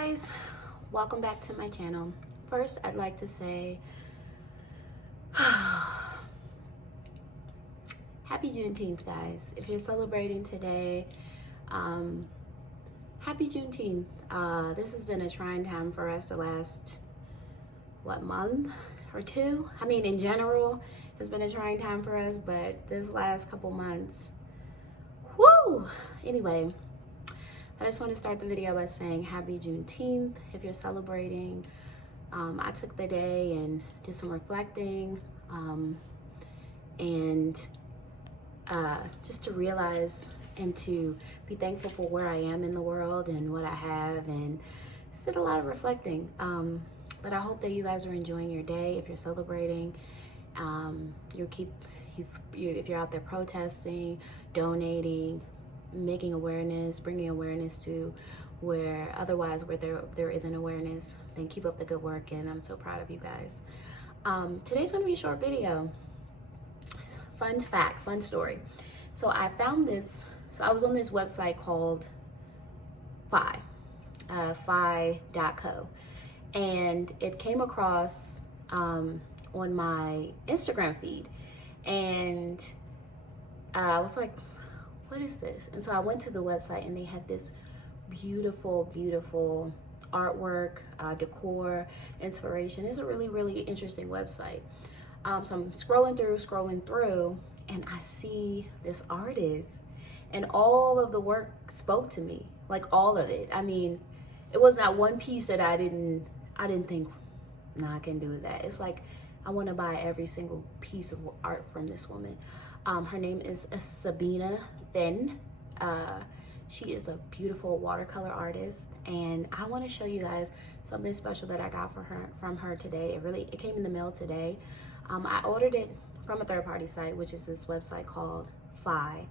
guys, welcome back to my channel. First, I'd like to say happy Juneteenth, guys. If you're celebrating today, happy Juneteenth. This has been a trying time for us the last month or two. I mean, in general, it's been a trying time for us, but this last couple months, whoo! Anyway, I just want to start the video by saying happy Juneteenth. If you're celebrating, I took the day and did some reflecting, and just to realize and to be thankful for where I am in the world and what I have, and just did a lot of reflecting. But I hope that you guys are enjoying your day. If you're celebrating, if you're out there protesting, donating, making awareness, bringing awareness to where otherwise where there isn't awareness, then keep up the good work, and I'm so proud of you guys. Today's going to be a short video. Fun fact, fun story. So I found this, so I was on this website called fi.co, and it came across on my Instagram feed, and I was like, what is this? And so I went to the website, and they had this beautiful artwork, decor, inspiration. It's a really interesting website. So I'm scrolling through, and I see this artist, and all of the work spoke to me, like all of it. I mean, it was not one piece that I didn't think, nah, I can do that. It's like I want to buy every single piece of art from this woman. Her name is Sabina Finn. She is a beautiful watercolor artist, and I want to show you guys something special that I got from her today. It came in the mail today. I ordered it from a third-party site, which is this website called Fi.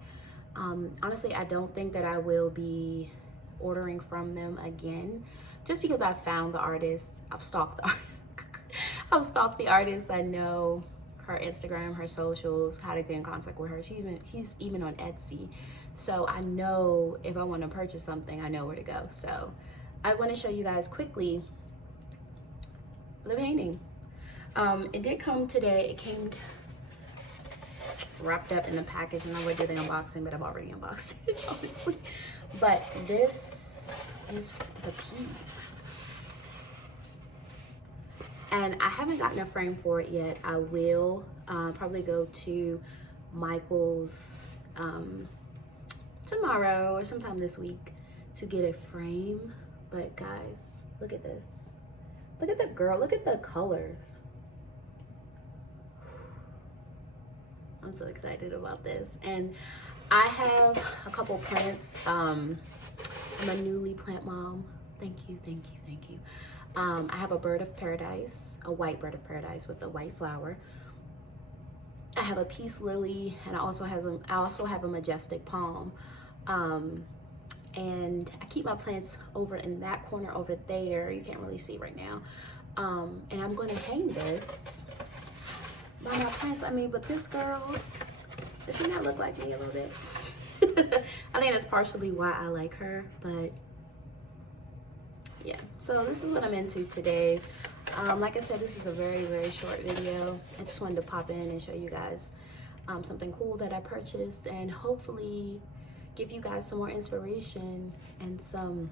Honestly, I don't think that I will be ordering from them again, just because I found the artist. I've stalked the artist. I know her Instagram, her socials, how to get in contact with her. He's even on Etsy. So I know if I want to purchase something, I know where to go. So I want to show you guys quickly the painting. It did come today. It came wrapped up in a package, and I would do the unboxing, but I've already unboxed it, honestly. But this is the piece. And I haven't gotten a frame for it yet. I will probably go to Michael's tomorrow or sometime this week to get a frame. But guys, look at this. Look at the girl, look at the colors. I'm so excited about this. And I have a couple plants. I'm a newly plant mom. Thank you. I have a bird of paradise, a white bird of paradise with a white flower. I have a peace lily, and I also have a majestic palm. And I keep my plants over in that corner over there. You can't really see right now. And I'm going to hang this by my plants. I mean, but this girl, does she not look like me a little bit? I think that's partially why I like her, but yeah. So this is what I'm into today. Like I said, this is a very short video. I just wanted to pop in and show you guys something cool that I purchased, and hopefully give you guys some more inspiration and some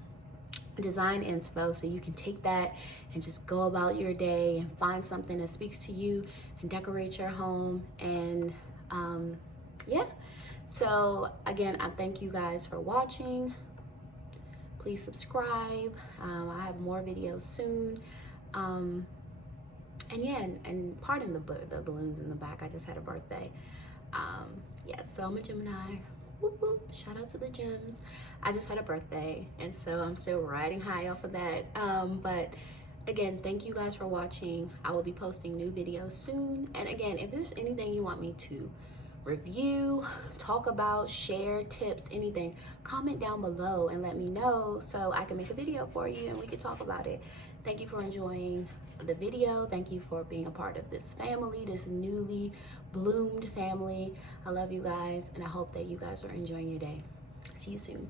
design inspo, so you can take that and just go about your day and find something that speaks to you and decorate your home. And yeah, so again, I thank you guys for watching. Please subscribe. I have more videos soon. And yeah, and pardon the balloons in the back. I just had a birthday. Yeah, so I'm a Gemini. Whoop, whoop. Shout out to the gems. I just had a birthday, and so I'm still riding high off of that. But again, thank you guys for watching. I will be posting new videos soon. And again, if there's anything you want me to review, talk about, share, tips, anything, comment down below and let me know so I can make a video for you and we can talk about it. Thank you for enjoying the video. Thank you for being a part of this family, this newly bloomed family. I love you guys, and I hope that you guys are enjoying your day. See you soon.